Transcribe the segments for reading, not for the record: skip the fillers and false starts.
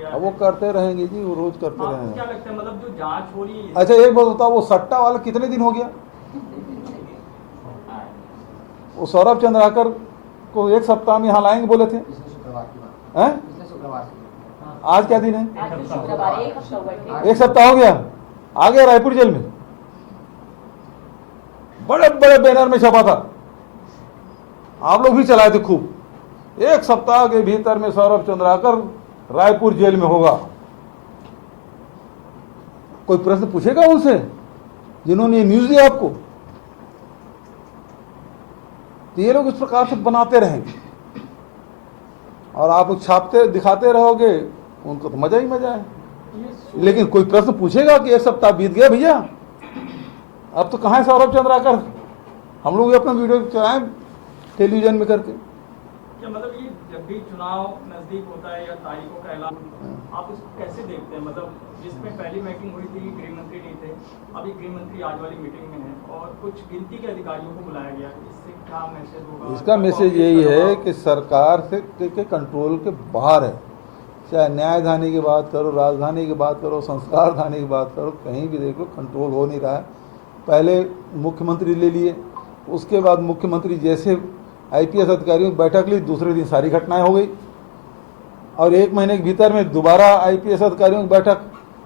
किया अब वो करते रहेंगे जी, वो रोज करते आपको रहेंगे। क्या लगता है मतलब जो जांच हो रही है अच्छा एक बात बताओ, वो सट्टा वाला कितने दिन हो गया? वो सौरभ चंद्राकर को एक सप्ताह में यहाँ लाएंगे बोले थे, पिछले शुक्रवार की बात, हैं? पिछले शुक्रवार की। आज क्या दिन है? आज भी शुक्रवार, एक हफ्ता हुआ है। एक सप्ताह हो गया, आ गया रायपुर जेल में, बड़े बड़े बैनर में छपा था, आप लोग भी चलाए थे खूब। एक सप्ताह के भीतर में सौरभ चंद्राकर रायपुर जेल में होगा। कोई प्रश्न पूछेगा उनसे जिन्होंने ये न्यूज दिया आपको? तो ये लोग इस प्रकार से बनाते रहेंगे और आप लोग छापते दिखाते रहोगे, उनको तो मजा ही मजा है। लेकिन कोई प्रश्न पूछेगा कि एक सप्ताह बीत गया भैया, अब तो कहाँ है सौरभ चंद्राकर? हम लोग भी अपना वीडियो चलाएं टेलीविजन में करके। क्या मतलब ये जब भी चुनाव नजदीक होता है या तारीखों का ऐलान, आप इसको कैसे देखते हैं? मतलब जिसमें पहली मीटिंग हुई थी गृह मंत्री नहीं थे, अभी गृह मंत्री आज वाली मीटिंग में है और कुछ गिनती के अधिकारियों को बुलाया गया, इससे क्या मैसेज होगा? इसका मैसेज यही है कि सरकार के कंट्रोल के बाहर है। चाहे न्यायधानी की बात करो, राजधानी की बात करो, संस्कार धानी की बात करो, कहीं भी देखो कंट्रोल हो नहीं रहा है। पहले मुख्यमंत्री ले लिए, उसके बाद मुख्यमंत्री जैसे आईपीएस अधिकारियों की बैठक ली, दूसरे दिन सारी घटनाएं हो गई और एक महीने के भीतर में दोबारा आईपीएस अधिकारियों की बैठक।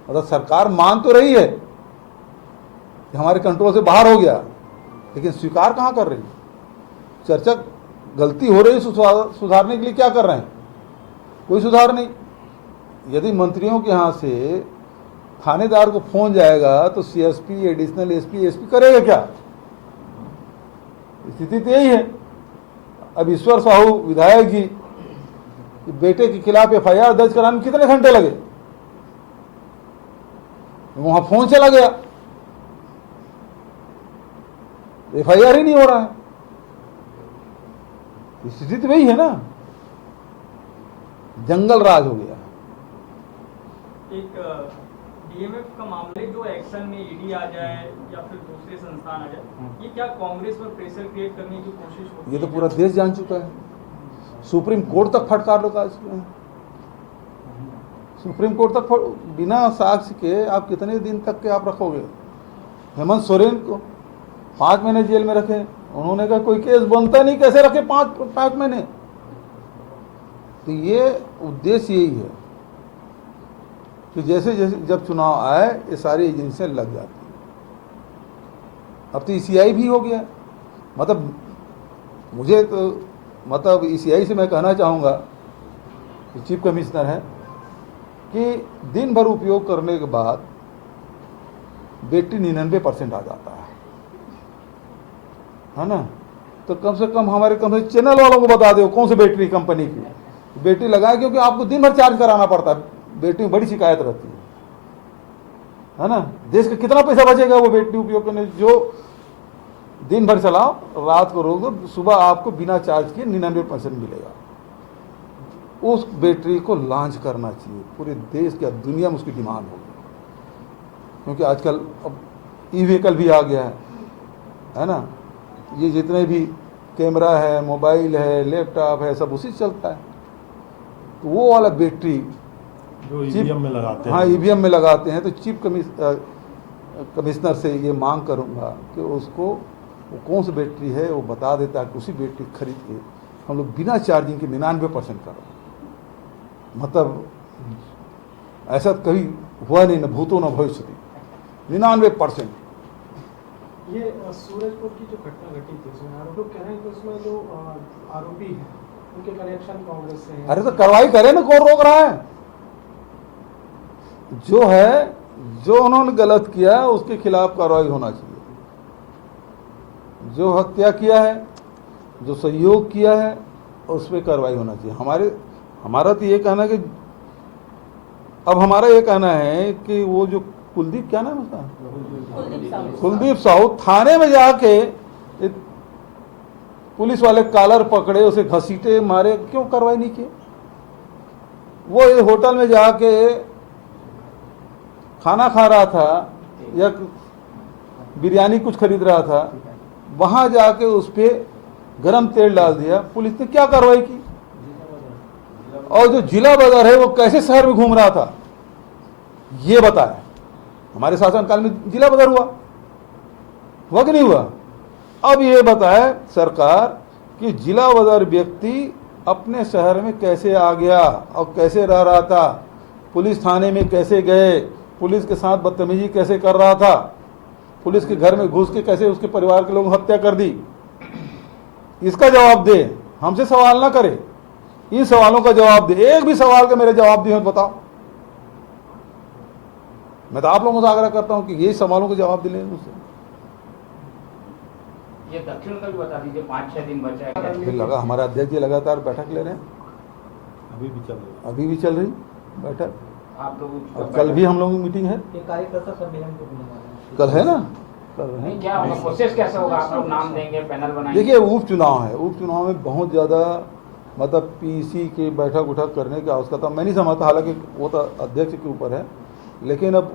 मतलब सरकार मान तो रही है कि हमारे कंट्रोल से बाहर हो गया, लेकिन स्वीकार कहाँ कर रही है? चर्चा गलती हो रही है, सुधारने के लिए क्या कर रहे हैं? कोई सुधार नहीं। यदि मंत्रियों के यहाँ से थानेदार को फोन जाएगा तो सीएसपी, एडिशनल एसपी, एसपी करेगा क्या? स्थिति तो यही है। अब ईश्वर साहू विधायक जी बेटे के खिलाफ एफआईआर दर्ज कराने में कितने घंटे लगे? वहां फोन चला गया, एफआईआर ही नहीं हो रहा है। स्थिति तो वही है ना, जंगल राज हो गया। एक डीएमएफ का मामले जो एक्शन में ईडी आ जाए या फिर दूसरे संस्थान आ जाए, ये क्या कांग्रेस पर प्रेशर क्रिएट करने की कोशिश होती है? ये तो पूरा देश जान चुका है। सुप्रीम कोर्ट तक फटकार लोग आज सुप्रीम कोर्ट तक बिना साक्ष्य के आप कितने दिन तक के आप रखोगे? हेमंत सोरेन को 5 महीने जेल में रखे, उन्होंने कहा कोई केस बनता नहीं, कैसे रखे 5 महीने? तो ये उद्देश्य यही है कि जैसे जैसे जब चुनाव आए ये सारी एजेंसियां लग जाती हैं। अब तो ईसीआई भी हो गया। मतलब मुझे तो मतलब ईसीआई से मैं कहना चाहूँगा, चीफ कमिश्नर है, कि दिन भर उपयोग करने के बाद बैटरी 99% आ जाता है ना? तो कम से कम हमारे चैनल वालों को बता दो कौन सी बैटरी कंपनी की बैटरी लगाए, क्योंकि आपको दिन भर चार्ज कराना पड़ता है। बैटरी में बड़ी शिकायत रहती है ना? देश का कितना पैसा बचेगा वो बैटरी उपयोग करने? जो दिन भर चलाओ, रात को रोक दो, सुबह आपको बिना चार्ज किए 99% मिलेगा। उस बैटरी को लॉन्च करना चाहिए, पूरे देश या दुनिया में उसकी डिमांड होगी। क्योंकि आजकल अब ई व्हीकल भी आ गया है ना? ये जितने भी कैमरा है, मोबाइल है, लैपटॉप है, सब उसी से चलता है। तो वो वाला बैटरी जो ईवीएम में लगाते हैं, हाँ ईवीएम में लगाते हैं। तो चीफ कमिश्नर से ये मांग करूंगा कि उसको वो कौन सी बैटरी है वो बता देता है कि उसी बैटरी खरीद के हम लोग बिना चार्जिंग के 99% करो। मतलब ऐसा कभी हुआ नहीं, न भूतो न भविष्य, 99%। ये सूरजपुर की जो घटना घटी थी उसमें आरोप लोग कह रहे हैं कि उसमें जो आरोपी हैं उनके कनेक्शन कांग्रेस से हैं। अरे तो कार्रवाई करे ना, कौन रोक रहा है? जो है, जो उन्होंने गलत किया है उसके खिलाफ कार्रवाई होना चाहिए। जो हत्या किया है, जो सहयोग किया है, उस पर कार्रवाई होना चाहिए। हमारा तो ये कहना है कि अब हमारा ये कहना है कि वो जो कुलदीप, क्या नाम है उसका, कुलदीप साहू, थाने में जाके पुलिस वाले कॉलर पकड़े, उसे घसीटे मारे, क्यों कार्रवाई नहीं की? वो ये होटल में जाके खाना खा रहा था या बिरयानी कुछ खरीद रहा था, वहां जाके उस पर गरम तेल डाल दिया, पुलिस ने क्या कार्रवाई की? और जो जिला बाजार है वो कैसे शहर में घूम रहा था ये बताए। हमारे शासनकाल में जिला बाजार हुआ कि नहीं हुआ? अब ये बताए सरकार कि जिला बाजार व्यक्ति अपने शहर में कैसे आ गया और कैसे रह रहा था, पुलिस थाने में कैसे गए, पुलिस के साथ बदतमीजी कैसे कर रहा था, पुलिस के घर में घुस के कैसे उसके परिवार के लोगों ने हत्या कर दी। इसका जवाब दे, हमसे सवाल ना करे, इन सवालों का जवाब दे। एक भी सवाल का मेरे जवाब दिए बताओ। मैं तो आप लोगों से आग्रह करता हूं कि ये सवालों के जवाब दिले मुझसे। ये दक्षिण का भी बता दीजिए, 5-6 दिन बचा है। फिर लगा हमारे अध्यक्ष जी लगातार बैठक ले रहे हैं, अभी भी चल रही बैठक। आप लोग और कल भी हम लोगों की मीटिंग है, कार्यकर्ता सम्मेलन को बुलाना है। कल है ना, कल है। क्या होगा, प्रोसेस कैसे होगा? आप लोग नाम देंगे, पैनल बनाएंगे? देखिए उपचुनाव है, उपचुनाव में बहुत ज़्यादा मतलब पीसी के बैठक उठक करने की आवश्यकता मैं नहीं समझता, हालांकि वो तो अध्यक्ष के ऊपर है। लेकिन अब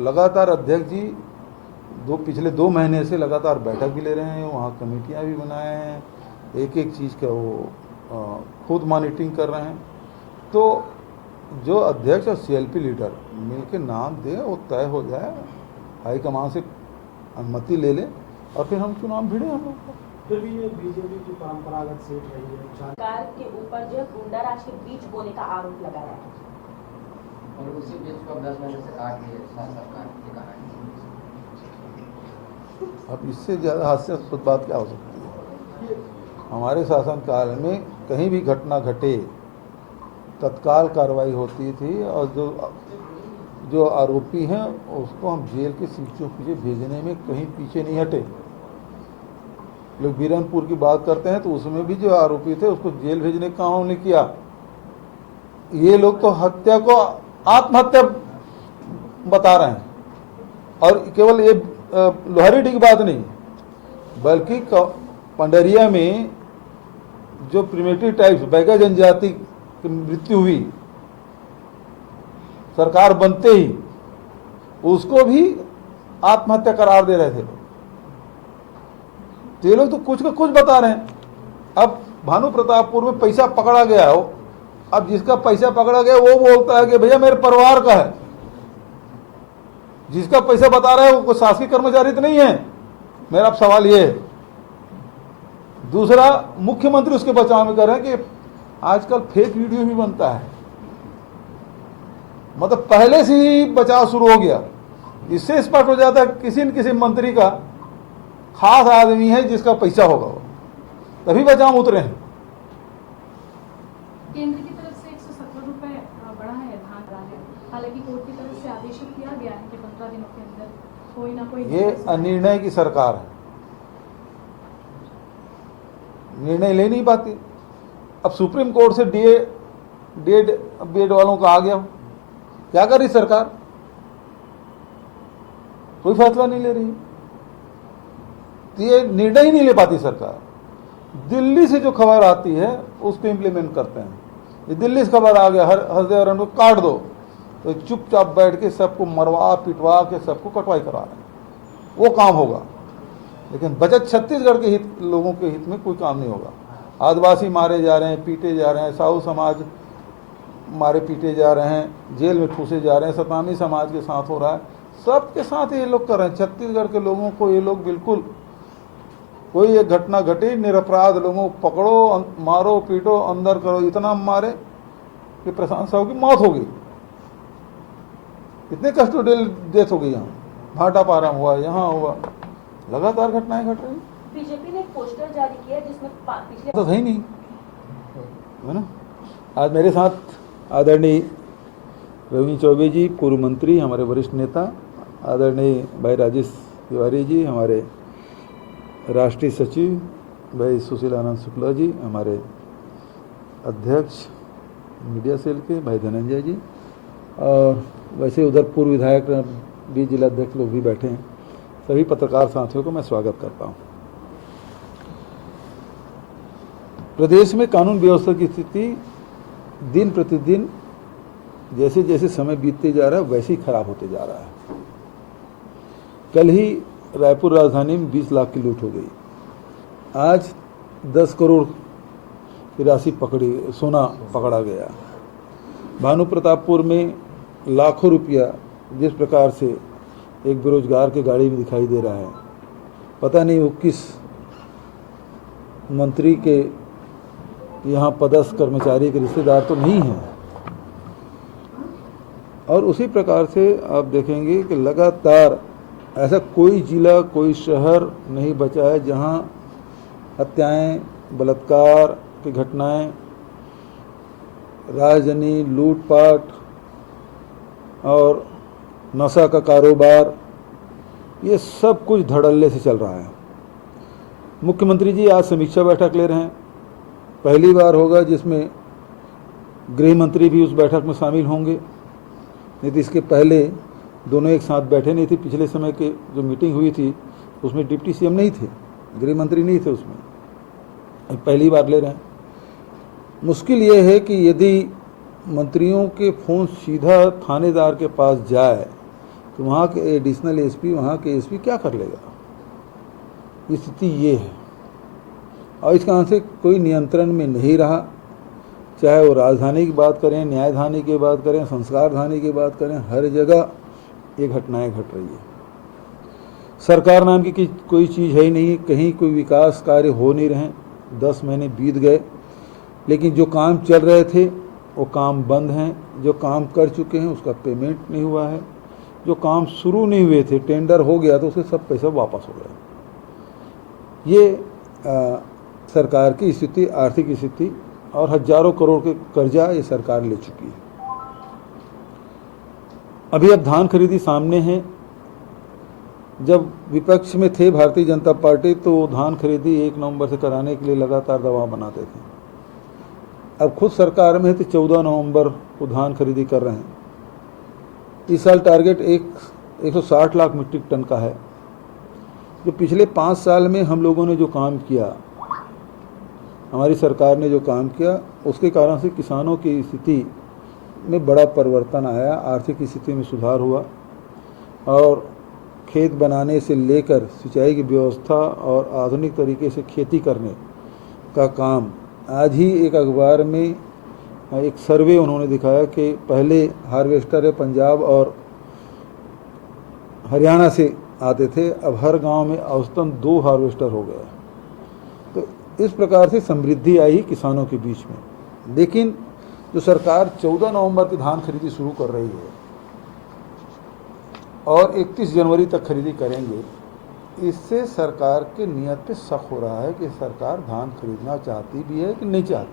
लगातार अध्यक्ष जी पिछले 2 महीने से लगातार बैठक भी ले रहे हैं, वहाँ कमेटियाँ भी बनाए हैं, एक एक चीज़ का वो खुद मॉनिटरिंग कर रहे हैं। तो जो अध्यक्ष और सीएलपी लीडर मिल के नाम दें, वो तय हो जाए, हाईकमान से अनुमति ले ले और फिर हम चुनाव भिड़े हम लोग को। फिर भी ये बीजेपी की परंपरागत सीट रही है। सरकार के ऊपर जो गुंडा राज के बीच बोने का आरोप लगाया है और उसी बीच को 10 महीने से काट दिए सरकार ने कहा है। अब इससे ज़्यादा हास्यास्पद बात क्या हो सकती है? हमारे शासनकाल में कहीं भी घटना घटे तत्काल कार्रवाई होती थी, और जो आरोपी हैं उसको हम जेल के सीटों पीछे भेजने में कहीं पीछे नहीं हटे। लोग बीरनपुर की बात करते हैं तो उसमें भी जो आरोपी थे उसको जेल भेजने का काम हमने किया। ये लोग तो हत्या को आत्महत्या बता रहे हैं, और केवल ये लोहारीडीह की बात नहीं, बल्कि पंडरिया में जो प्रिमिटिव टाइप्स बैगा जनजाति की मृत्यु हुई सरकार बनते ही, उसको भी आत्महत्या करार दे रहे थे। तो ये लोग तो कुछ का कुछ बता रहे हैं। अब भानु प्रतापपुर में पैसा पकड़ा गया हो, अब जिसका पैसा पकड़ा गया वो बोलता है कि भैया मेरे परिवार का है। जिसका पैसा बता रहा है वो कोई शासकीय कर्मचारी तो नहीं है। मेरा अब सवाल ये है। दूसरा, मुख्यमंत्री उसके बचाव में कर रहे हैं कि आजकल फेक वीडियो भी बनता है, मतलब पहले से ही बचाव शुरू हो गया। इससे स्पष्ट हो जाता है किसी न किसी मंत्री का खास आदमी है जिसका पैसा होगा, वो तभी बचाव में उतरे हैं। केंद्र की तरफ से 170 रुपए बढ़ा है धान दालें, हालांकि कोर्ट की तरफ से आदेश किया गया है कि 15 दिनों के अंदर कोई ना कोई ये अनिर्णय की सरकार है, निर्णय ले नहीं पाती। अब सुप्रीम कोर्ट से बीएड वालों का आ गया, क्या कर रही सरकार? कोई फैसला नहीं ले रही। तो ये निर्णय ही नहीं ले पाती सरकार। दिल्ली से जो खबर आती है उसको इम्प्लीमेंट करते हैं। ये दिल्ली से खबर आ गया, हरदय को काट दो, तो चुपचाप बैठ के सबको मरवा पिटवा के सबको कटवाई करा रहे हैं, वो काम होगा। लेकिन बचत छत्तीसगढ़ के हित, लोगों के हित में कोई काम नहीं होगा। आदिवासी मारे जा रहे हैं, पीटे जा रहे हैं, साहू समाज मारे पीटे जा रहे हैं, जेल में ठूसे जा रहे हैं, सतामी समाज के साथ हो रहा है, सबके साथ ये लोग कर रहे हैं। छत्तीसगढ़ के लोगों को ये लोग बिल्कुल, कोई एक घटना घटी, निरपराध लोगों को पकड़ो, मारो पीटो, अंदर करो, इतना मारे कि प्रशांत साहू की मौत हो गई। इतने कस्टोडियल डेथ हो गई, यहाँ भाटापारा हुआ, यहाँ हुआ, लगातार घटनाएं घट रही। बीजेपी ने एक पोस्टर जारी किया जिसमें पिछले तो है नहीं, है ना। आज मेरे साथ आदरणीय रवि चौबे जी, पूर्व मंत्री, हमारे वरिष्ठ नेता, आदरणीय भाई राजेश तिवारी जी, हमारे राष्ट्रीय सचिव भाई सुशील आनंद शुक्ला जी, हमारे अध्यक्ष मीडिया सेल के भाई धनंजय जी, और वैसे उधर पूर्व विधायक भी, जिला अध्यक्ष लोग भी बैठे हैं। सभी पत्रकार साथियों को मैं स्वागत करता हूँ। प्रदेश में कानून व्यवस्था की स्थिति दिन प्रतिदिन जैसे जैसे समय बीतते जा रहा है वैसे ही खराब होते जा रहा है। कल ही रायपुर राजधानी में 20 लाख की लूट हो गई। आज 10 करोड़ की राशि सोना पकड़ा गया। भानु प्रतापपुर में लाखों रुपया जिस प्रकार से एक बेरोजगार के गाड़ी में दिखाई दे रहा है, पता नहीं वो किस मंत्री के यहाँ पदस्थ कर्मचारी के रिश्तेदार तो नहीं हैं। और उसी प्रकार से आप देखेंगे कि लगातार ऐसा कोई जिला, कोई शहर नहीं बचा है जहाँ हत्याएं, बलात्कार की घटनाएं, राजनी, लूटपाट और नशा का कारोबार, ये सब कुछ धड़ल्ले से चल रहा है। मुख्यमंत्री जी आज समीक्षा बैठक ले रहे हैं, पहली बार होगा जिसमें गृह मंत्री भी उस बैठक में शामिल होंगे, नहीं तो इसके पहले दोनों एक साथ बैठे नहीं थे। पिछले समय के जो मीटिंग हुई थी उसमें डिप्टी सीएम नहीं थे, गृह मंत्री नहीं थे उसमें, पहली बार ले रहे हैं। मुश्किल ये है कि यदि मंत्रियों के फ़ोन सीधा थानेदार के पास जाए तो वहाँ के एडिशनल एसपी, वहाँ के एसपी क्या कर लेगा, स्थिति ये है। और इस कारण से कोई नियंत्रण में नहीं रहा, चाहे वो राजधानी की बात करें, न्यायधानी की बात करें, संस्कारधानी की बात करें, हर जगह ये घटनाएं घट रही है। सरकार नाम की कोई चीज़ है ही नहीं, कहीं कोई विकास कार्य हो नहीं रहे। 10 महीने बीत गए, लेकिन जो काम चल रहे थे वो काम बंद हैं। जो काम कर चुके हैं उसका पेमेंट नहीं हुआ है। जो काम शुरू नहीं हुए थे, टेंडर हो गया तो उसके सब पैसा वापस हो गए। ये सरकार की स्थिति, आर्थिक स्थिति, और हजारों करोड़ के कर्जा ये सरकार ले चुकी है। अभी अब धान खरीदी सामने है। जब विपक्ष में थे भारतीय जनता पार्टी तो धान खरीदी 1 नवंबर से कराने के लिए लगातार दबाव बनाते थे। अब खुद सरकार में है तो 14 नवंबर को धान खरीदी कर रहे हैं। इस साल टारगेट 160 लाख मीट्रिक टन का है। जो पिछले 5 साल में हम लोगों ने जो काम किया, हमारी सरकार ने जो काम किया, उसके कारण से किसानों की स्थिति में बड़ा परिवर्तन आया, आर्थिक स्थिति में सुधार हुआ और खेत बनाने से लेकर सिंचाई की व्यवस्था और आधुनिक तरीके से खेती करने का काम। आज ही एक अखबार में एक सर्वे उन्होंने दिखाया कि पहले हार्वेस्टर पंजाब और हरियाणा से आते थे, अब हर गांव में औसतन 2 हार्वेस्टर हो गया। तो इस प्रकार से समृद्धि आई किसानों के बीच में। लेकिन जो सरकार 14 नवंबर की धान खरीदी शुरू कर रही है और 31 जनवरी तक खरीदी करेंगे, इससे सरकार के नियत पे शक हो रहा है कि सरकार धान खरीदना चाहती भी है कि नहीं चाहती,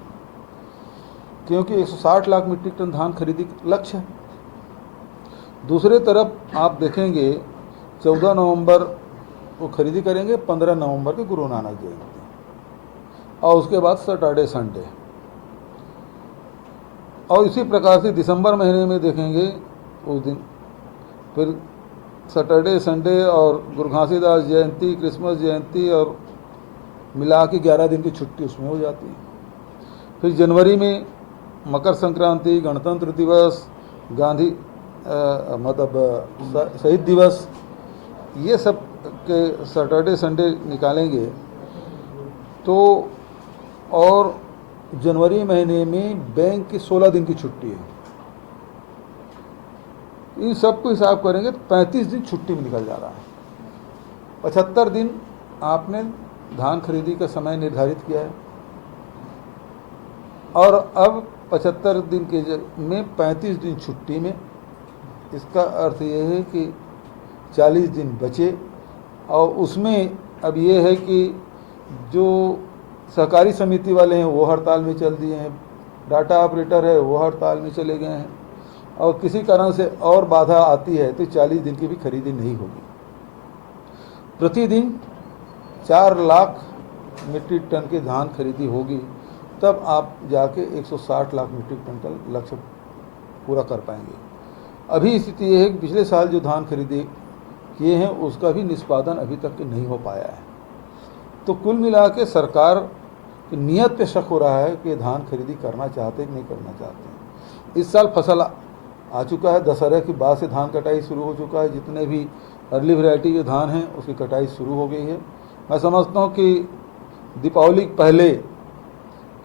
क्योंकि 160 लाख मीट्रिक टन धान खरीदी लक्ष्य है। दूसरे तरफ आप देखेंगे 14 नवंबर को खरीदी करेंगे, 15 नवंबर के गुरु नानक जयंती और उसके बाद सैटरडे संडे, और इसी प्रकार से दिसंबर महीने में देखेंगे उस दिन फिर सैटरडे संडे और गुरु घासीदास जयंती, क्रिसमस जयंती और मिला के 11 दिन की छुट्टी उसमें हो जाती है। फिर जनवरी में मकर संक्रांति, गणतंत्र दिवस, गांधी शहीद दिवस, ये सब के सैटरडे संडे निकालेंगे तो, और जनवरी महीने में बैंक की 16 दिन की छुट्टी है। इन सब को हिसाब करेंगे तो 35 दिन छुट्टी में निकल जा रहा है। 75 दिन आपने धान खरीदी का समय निर्धारित किया है और अब 75 दिन के में 35 दिन छुट्टी में। इसका अर्थ ये है कि 40 दिन बचे और उसमें अब ये है कि जो सहकारी समिति वाले हैं वो हड़ताल में चल दिए हैं, डाटा ऑपरेटर है वो हड़ताल में चले गए हैं, और किसी कारण से और बाधा आती है तो 40 दिन की भी खरीदी नहीं होगी। प्रतिदिन 4 लाख मीट्रिक टन की धान खरीदी होगी, तब आप जाके 160 लाख मीट्रिक टन का लक्ष्य पूरा कर पाएंगे। अभी स्थिति ये है कि पिछले साल जो धान खरीदी किए हैं उसका भी निष्पादन अभी तक नहीं हो पाया है। तो कुल मिला के सरकार की नियत पे शक हो रहा है कि धान खरीदी करना चाहते कि नहीं करना चाहते। इस साल फसल आ चुका है, दशहरे के बाद से धान कटाई शुरू हो चुका है। जितने भी अर्ली वैरायटी के धान हैं उसकी कटाई शुरू हो गई है। मैं समझता हूँ कि दीपावली पहले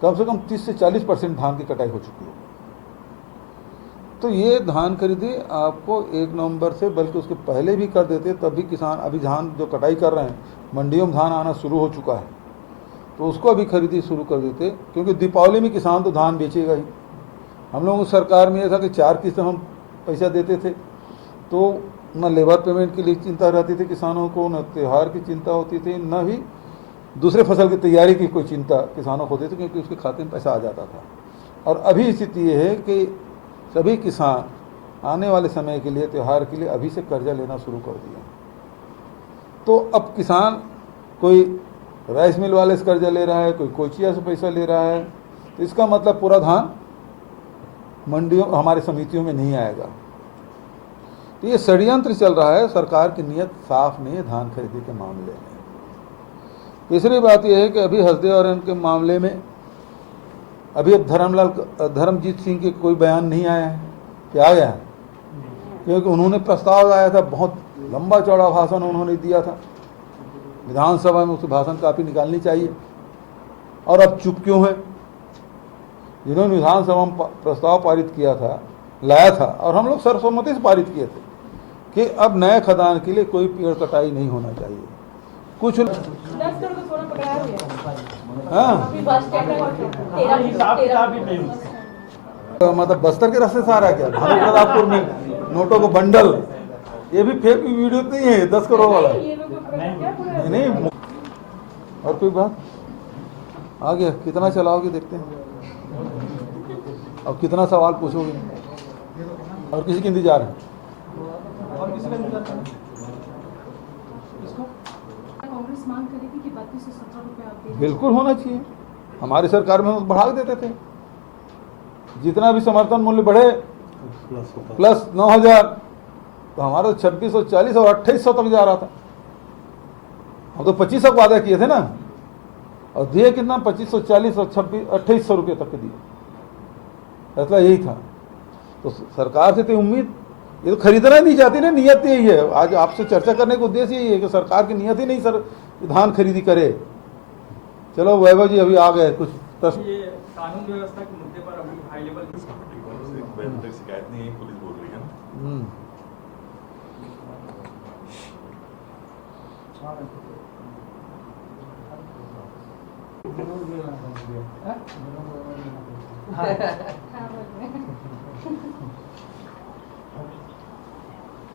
कम से कम 30 से 40% धान की कटाई हो चुकी है। तो ये धान खरीदी आपको 1 नवंबर से, बल्कि उसके पहले भी कर देते, तब भी किसान अभी धान जो कटाई कर रहे हैं, मंडियों में धान आना शुरू हो चुका है, तो उसको अभी खरीदी शुरू कर देते, क्योंकि दीपावली में किसान तो धान बेचेगा ही। हम लोगों की सरकार में यह था कि 4 किस्त हम पैसा देते थे, तो न लेबर पेमेंट के लिए चिंता रहती थी किसानों को, न त्यौहार की चिंता होती थी, न भी दूसरे फसल की तैयारी की कोई चिंता किसानों को होती थी, क्योंकि उसके खाते में पैसा आ जाता था। और अभी स्थिति ये है कि सभी किसान आने वाले समय के लिए, त्यौहार के लिए अभी से कर्जा लेना शुरू कर दिए। तो अब किसान कोई राइस मिल वाले से कर्जा ले रहा है, कोई कोचिया से पैसा ले रहा है, तो इसका मतलब पूरा धान मंडियों, हमारे समितियों में नहीं आएगा। तो ये षड्यंत्र चल रहा है, सरकार की नीयत साफ नहीं है धान खरीदी के मामले में। तीसरी बात यह है कि अभी हसदेव और इनके मामले में अभी धर्मजीत सिंह के कोई बयान नहीं आया है, क्या आया है? क्योंकि उन्होंने प्रस्ताव आया था, बहुत लंबा चौड़ा भाषण उन्होंने दिया था विधानसभा में, उस भाषण कापी निकालनी चाहिए। और अब चुप क्यों है? जिन्होंने विधानसभा में प्रस्ताव पारित किया था, लाया था, और हम लोग सर्वसम्मति से पारित किए थे कि अब नए खदान के लिए कोई पेड़ कटाई नहीं होना चाहिए। कुछ 10 करोड़ को थोड़ा पकड़ा हुआ हाँ, अभी बस स्टैंड में हिसाब किताब ही नहीं। मतलब बस्तर के रास्ते से आ रहा है क्या? प्रतापपुर में नोटों को बंडल, ये भी फेक वीडियो नहीं है 10 करोड़ वाला। ये लोग क्या पूरा नहीं। और कोई बात आ गया, कितना चलाओगे देखते हैं, और कितना सवाल पूछोगे, और किसी की इंतजार है? और किसी का इंतजार करें? कांग्रेस मांग करेगी कि 3217 रुपए आप दें। बिल्कुल होना चाहिए। हमारी सरकार में हम बढ़ा देते थे, जितना भी समर्थन मूल्य बढ़े प्लस 9000, तो हमारा 2640 और 2800 तक जा रहा था। हम तो 2500 वादा किए थे ना, और दिए कितना? 2540 और 2800 रुपये तक के दिए। फैसला यही था। तो सरकार से तो उम्मीद, ये तो खरीदना नहीं चाहती ना, नियत यही है। आज आपसे चर्चा करने का उद्देश्य यही है कि सरकार की नियत ही नहीं सर धान खरीदी करे। चलो वैभव जी अभी आ गए कुछ ये कानून व्यवस्था के मुद्दे पर अभी हाई लेवल शिकायत नहीं है, पुलिस बोल रही है।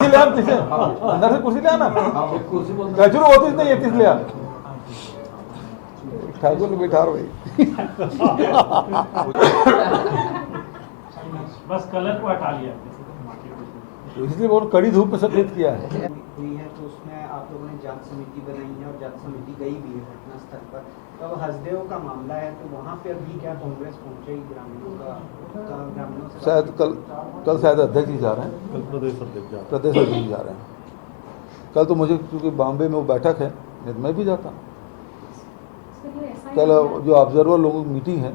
ले आप पीछे, अंदर से कुर्सी ले आना, गजरू होती नहीं है, ले आ ठाकुर ने बैठा भाई। बस कलर को हटा लिया। तो इसलिए वो कड़ी धूप में सफेद किया है। हुई है तो उसमें आप लोगों ने जांच समिति बनाई है और जांच समिति गई भी है घटना स्थल पर। तो अब हसदेव का मामला है, तो वहाँ पे अभी क्या कांग्रेस पहुंचेगी? ग्रामीणों से शायद कल शायद अध्यक्ष जी जा रहे हैं, कल प्रदेश अध्यक्ष जा रहे हैं। प्रदेश अध्यक्ष जी जा रहे हैं। कल तो मुझे क्योंकि बॉम्बे में वो बैठक है, नहीं तो मैं भी जाता। कल जो ऑब्जर्वर लोगों की मीटिंग है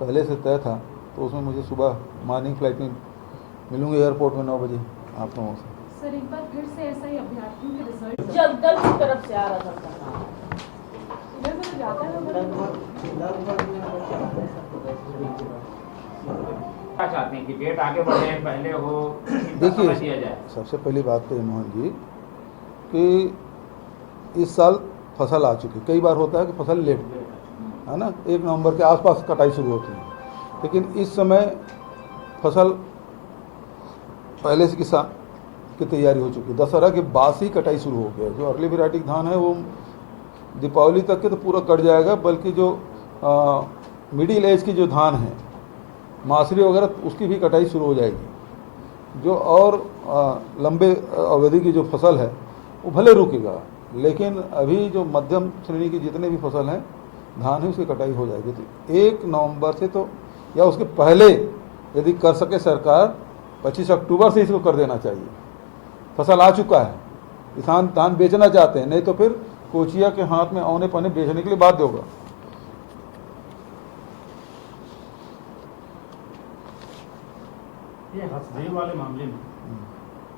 पहले से तय था, तो उसमें मुझे सुबह मॉर्निंग फ्लाइट में मिलूंगे एयरपोर्ट में 9 बजे आप लोगों से। सर एक बार फिर से ऐसा ही अभ्यर्थियों के रिजल्ट जगदल की तरफ से आ रहा था। इधर से तो जाता है क्या चाहते हैं कि डेट आगे बढ़े, पहले हो, देखिए दिया जाए? सबसे पहली बात तो ये मोहन जी कि इस साल फसल आ चुकी, कई बार होता है कि फसल लेट है ना, 1 नवंबर के आसपास कटाई शुरू होती है, लेकिन इस समय फसल पहले से किसान की तैयारी हो चुकी है। दशहरा के बाद से ही कटाई शुरू हो गया। जो अर्ली वेराइटी धान है वो दीपावली तक के तो पूरा कट जाएगा, बल्कि जो मिडिल एज की जो धान है मासरी वगैरह उसकी भी कटाई शुरू हो जाएगी। जो और लंबे अवधि की जो फसल है वो भले रुकेगा, लेकिन अभी जो मध्यम श्रेणी की जितने भी फसल हैं धान है उसकी कटाई हो जाएगी। तो 1 नवंबर से तो या उसके पहले यदि कर सके सरकार 25 अक्टूबर से इसको कर देना चाहिए। फसल आ चुका है, किसान धान बेचना चाहते हैं, नहीं तो फिर कोचिया के हाथ में औने पौने बेचने के लिए बाध्य होगा। ये हसदेव वाले मामले में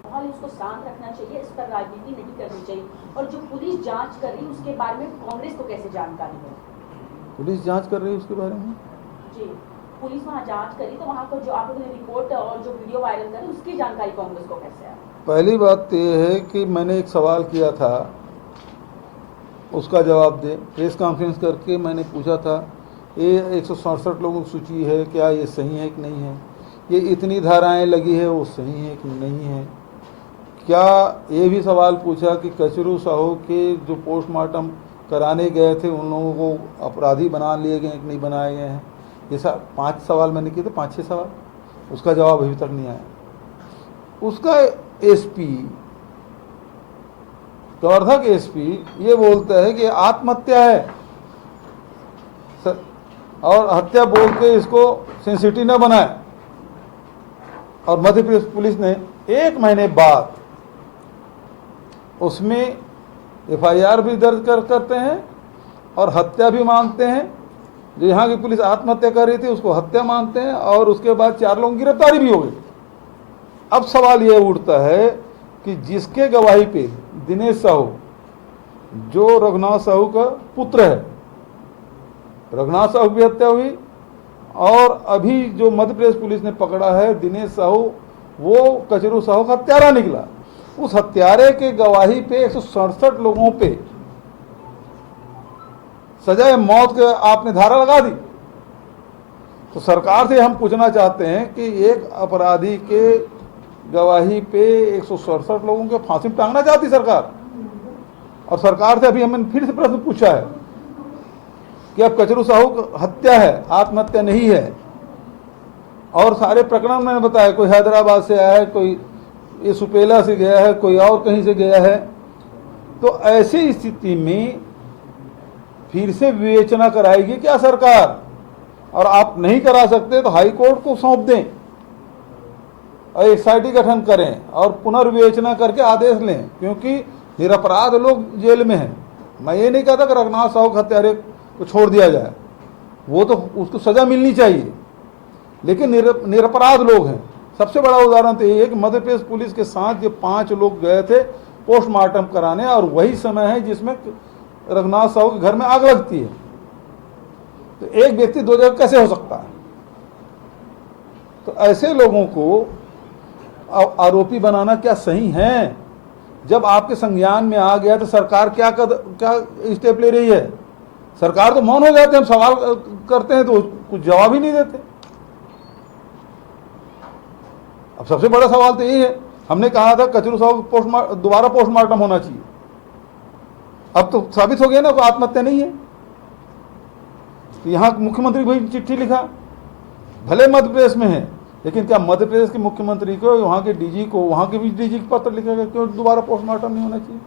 माहौल इसको शांत रखना चाहिए, इस पर राजनीति नहीं करनी चाहिए। और जो पुलिस जांच कर रही है उसके बारे में कांग्रेस को कैसे जानकारी है? पुलिस जांच कर रही है उसके बारे में जी पुलिस वहाँ जांच करी तो वहाँ को जो आप लोगों ने रिपोर्ट और जो वीडियो वायरल करी उसकी जानकारी कांग्रेस को कैसे आया? पहली बात तो ये है कि मैंने एक सवाल किया था, उसका जवाब दे। प्रेस कॉन्फ्रेंस करके मैंने पूछा था ये 167 लोगों की सूची है, क्या ये सही है कि नहीं है? ये इतनी धाराएं लगी है, वो सही है कि नहीं है? क्या ये भी सवाल पूछा कि कचरू साहू के जो पोस्टमार्टम कराने गए थे उन लोगों को अपराधी बना लिए गए कि नहीं बनाए गए हैं? ये सब 5 सवाल मैंने किए थे, 5-6 सवाल, उसका जवाब अभी तक नहीं आया। उसका एसपी, प्रवर्धक एसपी ये बोलता है कि आत्महत्या है और हत्या बोल के इसको सेंसिटिव न बनाए। और मध्य प्रदेश पुलिस ने 1 महीने बाद उसमें एफआईआर भी दर्ज करते हैं और हत्या भी मानते हैं। जो यहाँ की पुलिस आत्महत्या कर रही थी उसको हत्या मानते हैं और उसके बाद 4 लोगों की गिरफ्तारी भी हो गई। अब सवाल ये उठता है कि जिसके गवाही पे दिनेश साहू, जो रघुनाथ साहू का पुत्र है, रघुनाथ साहू की हत्या हुई और अभी जो मध्य प्रदेश पुलिस ने पकड़ा है दिनेश साहू, वो कचरू साहू का हत्यारा निकला। उस हत्यारे के गवाही पे 167 लोगों पे सजाए मौत के आपने धारा लगा दी। तो सरकार से हम पूछना चाहते हैं कि एक अपराधी के गवाही पे 167 लोगों के फांसी टांगना चाहती सरकार। और सरकार से अभी हमने फिर से प्रश्न पूछा है कि अब कचरू साहू हत्या है, आत्महत्या नहीं है। और सारे प्रकरण मैंने बताया, कोई हैदराबाद से आया है, कोई ये सुपेला से गया है, कोई और कहीं से गया है। तो ऐसी स्थिति में फिर से विवेचना कराएगी क्या सरकार? और आप नहीं करा सकते तो हाई कोर्ट को सौंप दें और एसआईटी गठन करें और पुनर्विवेचना करके आदेश लें, क्योंकि निरपराध लोग जेल में हैं। मैं ये नहीं कहता कि रघुनाथ साहू के हत्यारे को छोड़ दिया जाए, वो तो उसको सजा मिलनी चाहिए, लेकिन निरपराध लोग हैं। सबसे बड़ा उदाहरण तो ये है कि मध्य प्रदेश पुलिस के साथ ये 5 लोग गए थे पोस्टमार्टम कराने और वही समय है जिसमें रघुनाथ साहू के घर में आग लगती है। तो एक व्यक्ति 2 जगह कैसे हो सकता है? तो ऐसे लोगों को आरोपी बनाना क्या सही है? जब आपके संज्ञान में आ गया तो सरकार क्या स्टेप ले रही है? सरकार तो मौन हो जाते हैं, हम सवाल करते हैं तो कुछ जवाब ही नहीं देते। अब सबसे बड़ा सवाल तो यही है, हमने कहा था कचरू साहू दोबारा पोस्टमार्टम होना चाहिए। अब तो साबित हो गया ना, कोई आत्महत्या नहीं है। तो यहाँ मुख्यमंत्री को चिट्ठी लिखा, भले मध्य प्रदेश में है, लेकिन क्या मध्य प्रदेश के मुख्यमंत्री को, वहाँ के डीजी को, वहाँ के भी डीजी को पत्र लिखा गया क्यों दोबारा पोस्टमार्टम नहीं होना चाहिए?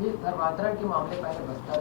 ये धर्मांतरण के मामले पहले बस्तर